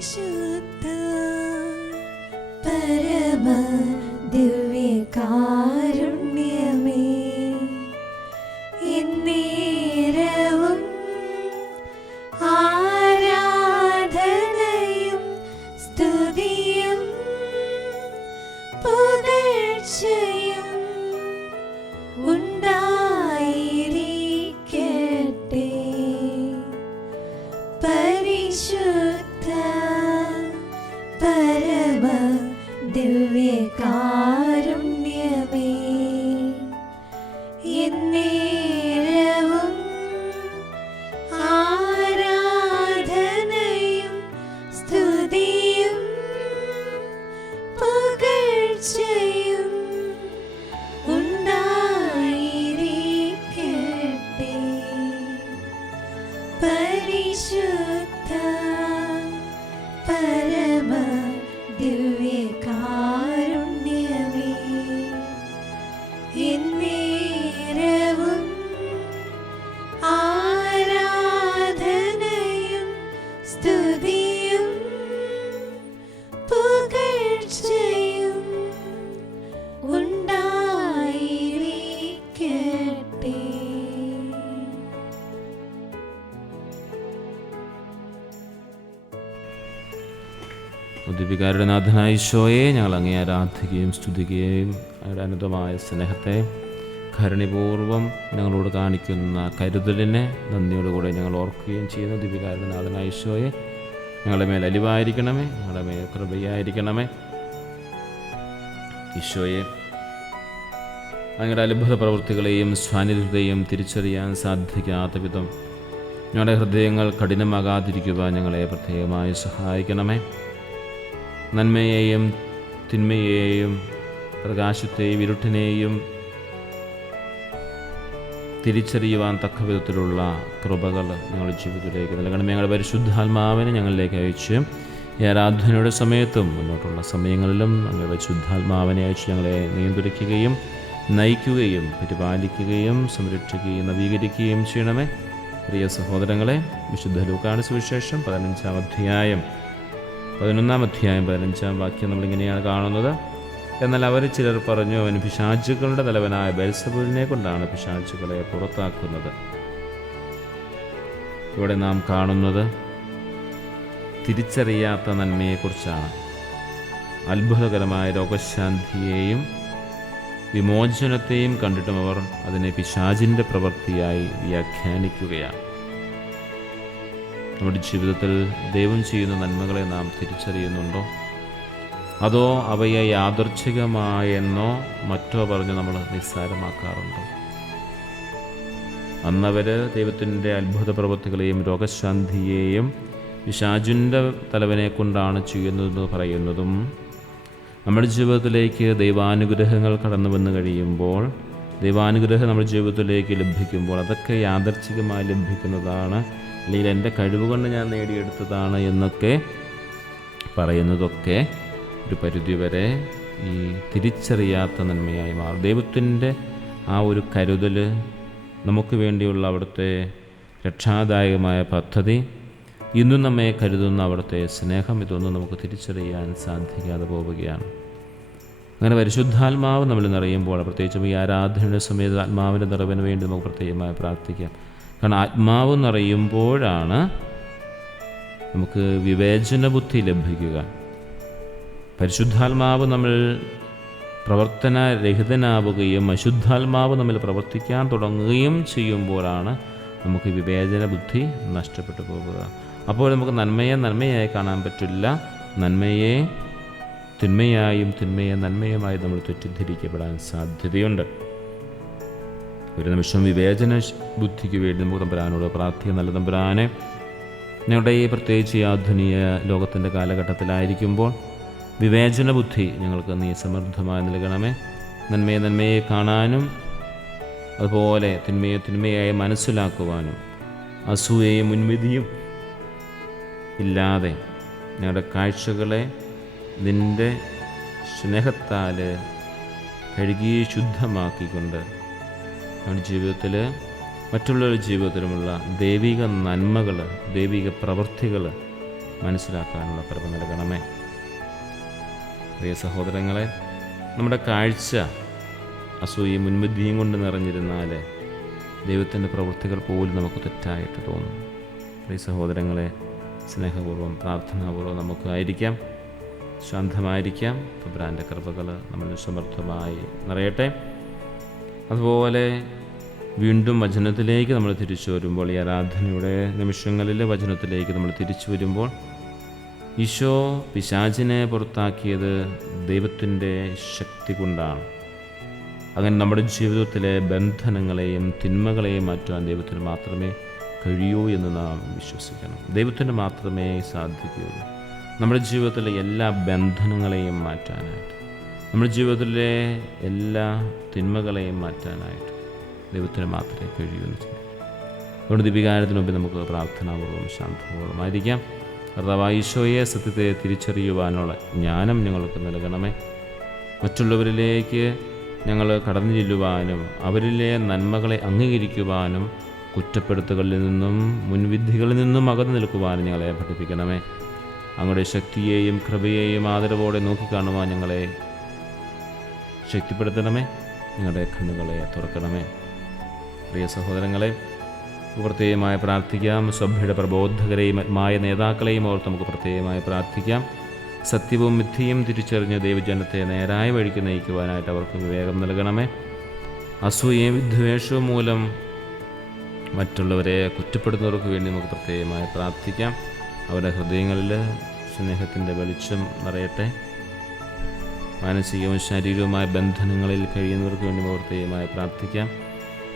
പരിശുദ്ധ പരമ ദിവ്യകാരുണ്യമേ, എന്നേരവും ആരാധനയും സ്തുതിയും പുകഴ്ചയും ഉണ്ടായിരിക്കട്ടെ. പരിശുദ്ധ പരമ ദിവ്യകാരുണ്യമേ, എന്നേരവും ആരാധനയും സ്തുതിയും പുകഴ്ചയും ഉണ്ടായിരിക്കട്ടെ. പരിശുദ്ധ പരമ ദിവ്യകാരുണ്യമേ, എന്നേരവും ആരാധനയും സ്തുതിയും പുകഴ്ചയും ഉണ്ടായിരിക്കട്ടെ. ഉദ്ദീപികാരുടെ നാഥനായ ഈശോയെ, ഞങ്ങൾ അങ്ങേ ആരാധിക്കുകയും സ്തുതിക്കുകയും അങ്ങയുടെ അനന്തമായ സ്നേഹത്തെ കരുണിപൂർവ്വം ഞങ്ങളോട് കാണിക്കുന്ന കരുതലിനെ നന്ദിയോടുകൂടെ ഞങ്ങൾ ഓർക്കുകയും ചെയ്യുന്നു. ഉദ്ദീപികാരുടെ നാഥനായ ഈശോയെ, ഞങ്ങളുടെ മേൽ അലിവായിരിക്കണമേ, ഞങ്ങളുടെ മേൽ കൃപയായിരിക്കണമേ. ഈശോയെ, അങ്ങയുടെ അത്ഭുത പ്രവൃത്തികളെയും സാന്നിധ്യത്തെയും തിരിച്ചറിയാൻ സാധിക്കാത്ത വിധം ഞങ്ങളുടെ ഹൃദയങ്ങൾ കഠിനമാകാതിരിക്കുവാൻ ഞങ്ങളെ പ്രത്യേകമായി സഹായിക്കണമേ. നന്മയെയും തിന്മയെയും പ്രകാശത്തെയും ഇരുട്ടിനെയും തിരിച്ചറിയുവാൻ തക്ക വിധത്തിലുള്ള കൃപകൾ ഞങ്ങളുടെ ജീവിതത്തിലേക്ക് നൽകണമേ. ഞങ്ങളുടെ പരിശുദ്ധാത്മാവിനെ ഞങ്ങളിലേക്ക് അയച്ച് ഈ ആരാധനയുടെ സമയത്തും മുന്നോട്ടുള്ള സമയങ്ങളിലും ഞങ്ങളുടെ പരിശുദ്ധാത്മാവിനെ അയച്ച് ഞങ്ങളെ നിയന്ത്രിക്കുകയും നയിക്കുകയും പരിപാലിക്കുകയും സംരക്ഷിക്കുകയും നവീകരിക്കുകയും ചെയ്യണമേ. പ്രിയ സഹോദരങ്ങളെ, വിശുദ്ധ ലൂക്കായുടെ സുവിശേഷം 11-ാം അധ്യായം 15-ാം വാക്യം നമ്മളിങ്ങനെയാണ് കാണുന്നത്. എന്നാൽ അവർ ചിലർ പറഞ്ഞു, അവൻ പിശാചുക്കളുടെ തലവനായ ബെൽസബൂലിനെ കൊണ്ടാണ് പിശാചുക്കളെ പുറത്താക്കുന്നത്. ഇവിടെ നാം കാണുന്നത് തിരിച്ചറിയാത്ത നന്മയെക്കുറിച്ചാണ്. അത്ഭുതകരമായ രോഗശാന്തിയെയും വിമോചനത്തെയും കണ്ടിട്ടും അവർ അതിനെ പിശാചിൻ്റെ പ്രവൃത്തിയായി വ്യാഖ്യാനിക്കുകയാണ്. നമ്മുടെ ജീവിതത്തിൽ ദൈവം ചെയ്യുന്ന നന്മകളെ നാം തിരിച്ചറിയുന്നുണ്ടോ? അതോ അവയെ യാദൃച്ഛികമായെന്നോ മറ്റോ പറഞ്ഞ് നമ്മൾ നിസ്സാരമാക്കാറുണ്ടോ? അന്നവർ ദൈവത്തിൻ്റെ അത്ഭുത പ്രവൃത്തികളെയും രോഗശാന്തിയെയും പിശാചിൻ്റെ തലവനെ കൊണ്ടാണ് ചെയ്യുന്നതെന്ന് പറയുന്നതും, നമ്മുടെ ജീവിതത്തിലേക്ക് ദൈവാനുഗ്രഹങ്ങൾ കടന്നു വന്നു കഴിയുമ്പോൾ, ദൈവാനുഗ്രഹം നമ്മുടെ ജീവിതത്തിലേക്ക് ലഭിക്കുമ്പോൾ അതൊക്കെ യാദൃച്ഛികമായി ലഭിക്കുന്നതാണ്, അല്ലെങ്കിൽ എൻ്റെ കഴിവുകൊണ്ട് ഞാൻ നേടിയെടുത്തതാണ് എന്നൊക്കെ പറയുന്നതൊക്കെ ഒരു പരിധിവരെ ഈ തിരിച്ചറിയാത്ത നന്മയായി മാറും. ദൈവത്തിൻ്റെ ആ ഒരു കരുതൽ, നമുക്ക് വേണ്ടിയുള്ള അവിടുത്തെ രക്ഷാദായകമായ പദ്ധതി, ഇന്നും നമ്മെ കരുതുന്ന അവിടുത്തെ സ്നേഹം, ഇതൊന്നും നമുക്ക് തിരിച്ചറിയാൻ സാധിക്കാതെ പോവുകയാണ്. അങ്ങനെ പരിശുദ്ധാത്മാവ് നമ്മൾ നിറയുമ്പോൾ, പ്രത്യേകിച്ചും ഈ ആരാധനയുടെ സമയത്ത് ആത്മാവിൻ്റെ നിറവിന് വേണ്ടി നമുക്ക് പ്രത്യേകമായി പ്രാർത്ഥിക്കാം. കാരണം ആത്മാവ് നിറയുമ്പോഴാണ് നമുക്ക് വിവേചന ബുദ്ധി ലഭിക്കുക. പരിശുദ്ധാത്മാവ് നമ്മൾ പ്രവർത്തനരഹിതനാവുകയും അശുദ്ധാത്മാവ് നമ്മൾ പ്രവർത്തിക്കാൻ തുടങ്ങുകയും ചെയ്യുമ്പോഴാണ് നമുക്ക് വിവേചന ബുദ്ധി നഷ്ടപ്പെട്ടു പോവുക. അപ്പോൾ നമുക്ക് നന്മയെ നന്മയായി കാണാൻ പറ്റില്ല, നന്മയെ തിന്മയായും തിന്മയെ നന്മയുമായി നമ്മൾ തെറ്റിദ്ധരിക്കപ്പെടാൻ സാധ്യതയുണ്ട്. ഒരു നിമിഷം വിവേചന ബുദ്ധിക്ക് വേണ്ടി നമുക്ക് തമ്പുരാനോട് പ്രാർത്ഥിക്കുക. നല്ല തമ്പുരാനെ, ഞങ്ങളുടെ ഈ പ്രത്യേകിച്ച് ഈ ആധുനിക ലോകത്തിൻ്റെ കാലഘട്ടത്തിലായിരിക്കുമ്പോൾ വിവേചന ബുദ്ധി ഞങ്ങൾക്ക് നീ സമൃദ്ധമായി നൽകണമേ. നന്മയെ നന്മയെ കാണാനും അതുപോലെ തിന്മയെ തിന്മയായി മനസ്സിലാക്കുവാനും അസൂയയും മുൻവിധിയും ഇല്ലാതെ ഞങ്ങളുടെ കാഴ്ചകളെ നിൻ്റെ സ്നേഹത്താൽ കഴുകി ശുദ്ധമാക്കിക്കൊണ്ട് നമ്മുടെ ജീവിതത്തിൽ മറ്റുള്ളവരുടെ ജീവിതത്തിലുമുള്ള ദൈവിക നന്മകൾ, ദൈവിക പ്രവൃത്തികൾ മനസ്സിലാക്കാനുള്ള കൃപ നൽകണമേ. പ്രിയ സഹോദരങ്ങളെ, നമ്മുടെ കാഴ്ച അസൂയയും മുൻവിധിയും കൊണ്ട് നിറഞ്ഞിരുന്നാൽ ദൈവത്തിൻ്റെ പ്രവൃത്തികൾ പോലും നമുക്ക് തെറ്റായിട്ട് തോന്നും. പ്രിയ സഹോദരങ്ങളെ, സ്നേഹപൂർവ്വം പ്രാർത്ഥനാപൂർവ്വം നമുക്ക് ആയിരിക്കാം, ശാന്തമായിരിക്കാം. തമ്പുരാൻ്റെ കൃപകൾ നമ്മളിൽ സമൃദ്ധമായി നിറയട്ടെ. അതുപോലെ വീണ്ടും വചനത്തിലേക്ക് നമ്മൾ തിരിച്ചു വരുമ്പോൾ, ഈ ആരാധനയുടെ നിമിഷങ്ങളിൽ വചനത്തിലേക്ക് നമ്മൾ തിരിച്ചു വരുമ്പോൾ, ഈശോ പിശാചിനെ പുറത്താക്കിയത് ദൈവത്തിൻ്റെ ശക്തി കൊണ്ടാണ്. അങ്ങനെ നമ്മുടെ ജീവിതത്തിലെ ബന്ധനങ്ങളെയും തിന്മകളെയും മാറ്റുവാൻ ദൈവത്തിന് മാത്രമേ കഴിയൂ എന്ന് നാം വിശ്വസിക്കണം. ദൈവത്തിന് മാത്രമേ സാധിക്കുകയുള്ളൂ നമ്മുടെ ജീവിതത്തിലെ എല്ലാ ബന്ധനങ്ങളെയും മാറ്റാനായിട്ട്, നമ്മുടെ ജീവിതത്തിലെ എല്ലാ തിന്മകളെയും മാറ്റാനായിട്ട് ദൈവത്തിന് മാത്രമേ കഴിയൂ എന്ന് ചിന്തിക്കും. അതുകൊണ്ട് ദിവികാരത്തിന് മുമ്പ് നമുക്ക് പ്രാർത്ഥനാപൂർവ്വം ശാന്തപൂർവ്വമായിരിക്കാം. കർത്താവായ ഈശോയെ സത്യത്തെ തിരിച്ചറിയുവാനുള്ള ജ്ഞാനം ഞങ്ങൾക്ക് നൽകണമേ. മറ്റുള്ളവരിലേക്ക് ഞങ്ങൾ കടന്നു ചെല്ലുവാനും അവരിലെ നന്മകളെ അംഗീകരിക്കുവാനും കുറ്റപ്പെടുത്തുകളിൽ നിന്നും മുൻവിധികളിൽ നിന്നും അകന്നു നിൽക്കുവാനും ഞങ്ങളെ പഠിപ്പിക്കണമേ. അങ്ങയുടെ ശക്തിയെയും കൃപയെയും ആദരവോടെ നോക്കിക്കാണുവാൻ ഞങ്ങളെ ശക്തിപ്പെടുത്തണമേ. ഞങ്ങളുടെ കണ്ണുകളെ തുറക്കണമേ. പ്രിയ സഹോദരങ്ങളെ, പ്രത്യേകമായി പ്രാർത്ഥിക്കാം. സഭയുടെ പ്രബോധകരെയും നേതാക്കളെയും ഓർത്ത് നമുക്ക് പ്രത്യേകമായി പ്രാർത്ഥിക്കാം. സത്യവും മിഥ്യയും തിരിച്ചറിഞ്ഞ് ദൈവജനത്തെ നേരായ വഴിക്ക് നയിക്കുവാനായിട്ട് അവർക്ക് വിവേകം നൽകണമേ. അസൂയയും വിദ്വേഷവും മൂലം മറ്റുള്ളവരെ കുറ്റപ്പെടുന്നവർക്ക് വേണ്ടി നമുക്ക് പ്രത്യേകമായി പ്രാർത്ഥിക്കാം. അവരുടെ ഹൃദയങ്ങളിൽ സ്നേഹത്തിൻ്റെ വെളിച്ചം നിറയട്ടെ. മാനസികവും ശാരീരികവുമായ ബന്ധനങ്ങളിൽ കഴിയുന്നവർക്ക് വേണ്ടി പ്രത്യേകമായി പ്രാർത്ഥിക്കാം.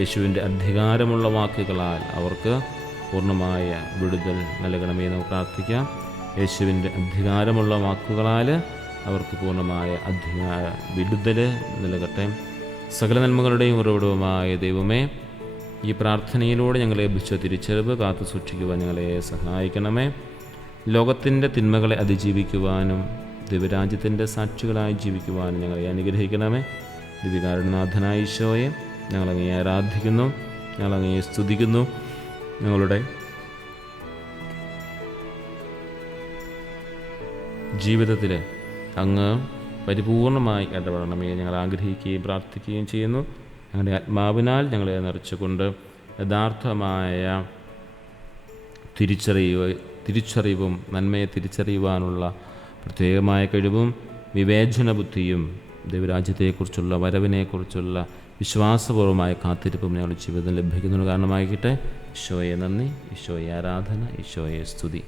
യേശുവിൻ്റെ അധികാരമുള്ള വാക്കുകളാൽ അവർക്ക് പൂർണ്ണമായ വിടുതൽ നൽകണമേ എന്ന് പ്രാർത്ഥിക്കാം. യേശുവിൻ്റെ അധികാരമുള്ള വാക്കുകളാൽ അവർക്ക് പൂർണ്ണമായ വിടുതൽ നൽകട്ടെ. സകല നന്മകളുടെയും ഉറവിടവുമായ ദൈവമേ, ഈ പ്രാർത്ഥനയിലൂടെ ഞങ്ങളെ ലഭിച്ച തിരിച്ചറിവ് കാത്തു സൂക്ഷിക്കുവാൻ ഞങ്ങളെ സഹായിക്കണമേ. ലോകത്തിൻ്റെ തിന്മകളെ അതിജീവിക്കുവാനും ദൈവരാജ്യത്തിൻ്റെ സാക്ഷികളായി ജീവിക്കുവാനും ഞങ്ങളെ അനുഗ്രഹിക്കണമേ. ദിവികാരുണനാഥനായ ഈശോയെ ഞങ്ങളങ്ങേ ആരാധിക്കുന്നു, ഞങ്ങളങ്ങേ സ്തുതിക്കുന്നു. ഞങ്ങളുടെ ജീവിതത്തിൽ അങ്ങ് പരിപൂർണമായി ഇടപെടണമേ ഞങ്ങൾ ആഗ്രഹിക്കുകയും പ്രാർത്ഥിക്കുകയും ചെയ്യുന്നു. ഞങ്ങളുടെ ആത്മാവിനാൽ ഞങ്ങളെ നിറച്ചുകൊണ്ട് യഥാർത്ഥമായ തിരിച്ചറിവും നന്മയെ തിരിച്ചറിയുവാനുള്ള പ്രത്യേകമായ കഴിവും വിവേചന ബുദ്ധിയും ദൈവരാജ്യത്തെക്കുറിച്ചുള്ള വരവിനെക്കുറിച്ചുള്ള വിശ്വാസപൂർവമായ കാത്തിരിപ്പും ഞങ്ങളുടെ ജീവിതത്തിൽ ലഭിക്കുന്നതിന് കാരണമായിക്കട്ടെ. ഈശോയെ നന്ദി, ഈശോയെ ആരാധന, ഈശോയെ സ്തുതി.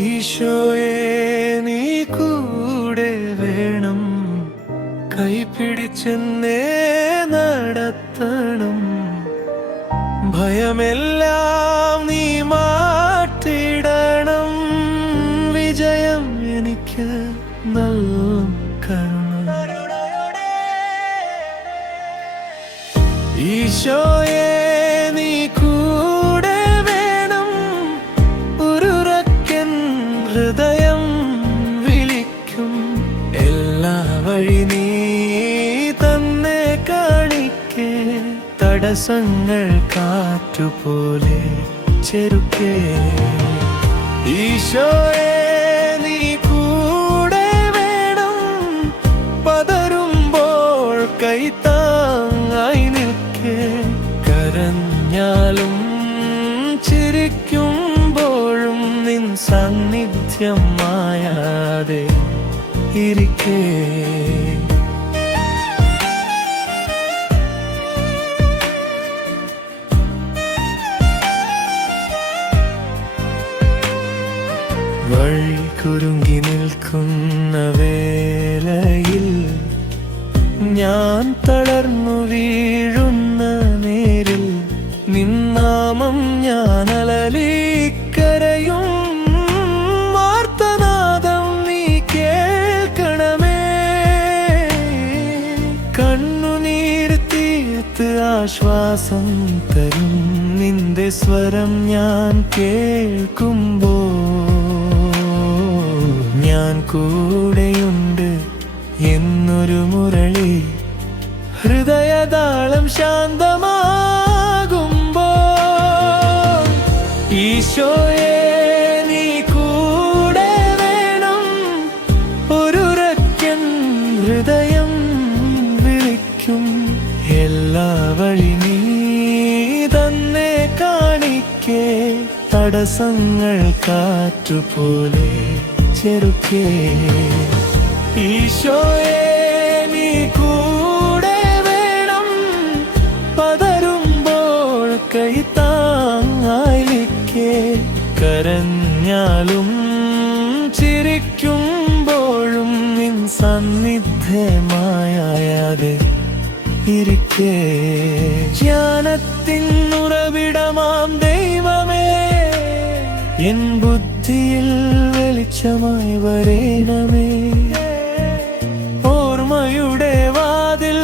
ഈശോയെ നീ കൂടെ വേണം, കൈപിടിച്ചെന്നേ നടത്തണം. ഭയമെല്ലാം നീ മാറ്റിടണം, വിജയം എനിക്ക് നൽകണം. ഈശോയെ നീ കൂടെ വേണം, ഉരുറക്കൻ ഹൃദയം വിളിക്കും. എല്ലാ വഴി നീ തന്നെ കാണിക്കേ, തടസ്സങ്ങൾ കാറ്റുപോലെ ചെറുക്കേ. ഈശോയെ നീ കൂടെ വേണം, പതറുമ്പോൾ കൈത്താങ്ങായി നിൽക്കേ. കരഞ്ഞാലും ചിരിക്കുമ്പോഴും നിൻ സാന്നിധ്യം മായാതെ ഇരിക്കേ. വഴി കുരുങ്ങി നിൽക്കുന്ന വേളയിൽ, ഞാൻ തളർന്നു വീഴുന്ന നേരിൽ, നിന്നാമം ഞാൻ അലലിക്കരയും. വാർത്തനാദം നീ കേൾക്കണമേ, കണ്ണുനീർ തീ ആശ്വാസം തരും നിന്റെ സ്വരം ഞാൻ കേൾക്കുമ്പോൾ. ഞാൻ കൂടെയുണ്ട് എന്നൊരു മുരളി ഹൃദയതാളം ശാന്തമാകുമ്പോൾ. ഈശോയെ നീ കൂടെ വേണം, ഒരുരക്കൻ ഹൃദയം വിളിക്കും. എല്ലാ വഴി നീ തന്നെ കാണിക്കേ, തടസ്സങ്ങൾ കാറ്റുപോലെ ചെറുക്കേ. ഈശോയെ നീ കൂടെ വേണം, പതറുമ്പോൾ കൈത്താങ്ങായി നിൽക്കേ. കരഞ്ഞാലും ചിരിക്കുമ്പോഴും നിൻ സാന്നിധ്യമായാതെ ഇരിക്കേ. ജ്ഞാനത്തിൻ ഉറവിടമാം ദൈവമേ, എൻ ബുദ്ധിയിൽ വെളിച്ചമായി വരേണമേ. ഓർമ്മയുടെ വാതിൽ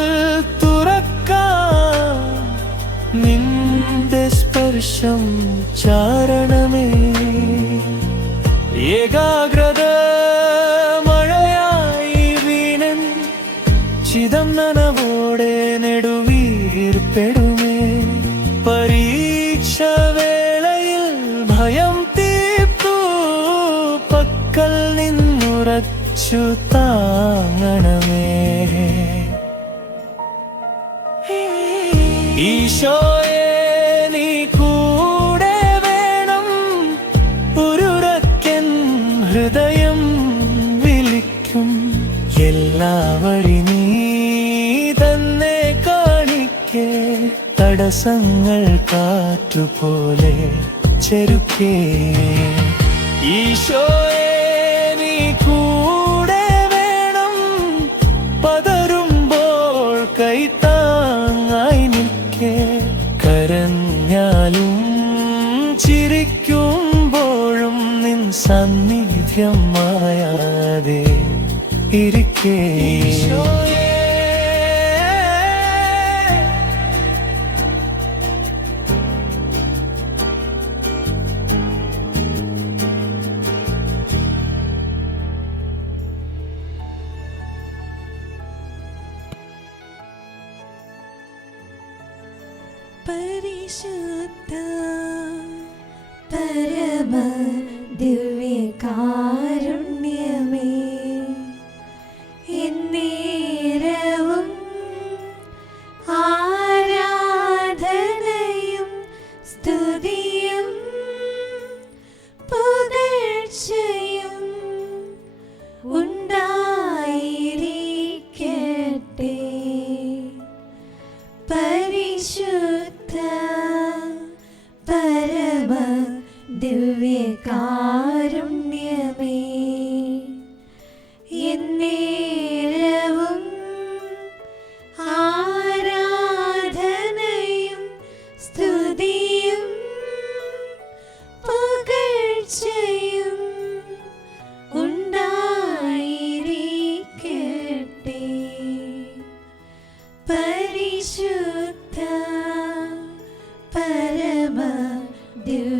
തുറക്കാൻ നിന്റെ സ്പർശം ചാരണമേ. ഏകാഗ്രത മഴയായി വീണൻ ചിതം നനവോടെ നെടുവീർപ്പെടുമേ. പരീക്ഷവേളയിൽ ഭയം തീർത്തു പക്കൽ നിന്നുറച്ചു താങ്ങണമേ. ഈശോയെ നീ കൂടെ വേണം, ഒരുരക്കൻ ഹൃദയം വിളിക്കും. എല്ലാ വഴി നീ തന്നെ കാണിക്കേ, തടസ്സങ്ങൾ കാറ്റുപോലെ ചെറുക്കേ. ഈശോയെ നീ കൂടെ വേണം, പതറുമ്പോൾ കൈത്താങ്ങായി നിൽക്കേ. കരഞ്ഞാലും ചിരിക്കുമ്പോഴും നിൻ സാന്നിധ്യം മായാതെ ഇരിക്കേ. പരിശുദ്ധ പരമ ദിവ്യകാരുണ്യമേ, എന്നേരവും ആരാധനയും സ്തുതിയും പുകഴ്ചയും ഉണ്ടായിരിക്കട്ടെ. പരിശുദ്ധ പരമ ദിവ്യകാരുണ്യമേ, എന്നേരവും ആരാധനയും സ്തുതിയും പുകഴ്ചയും ഉണ്ടായിരിക്കട്ടെ. പരിശുദ്ധ പരമ ദിവ്യ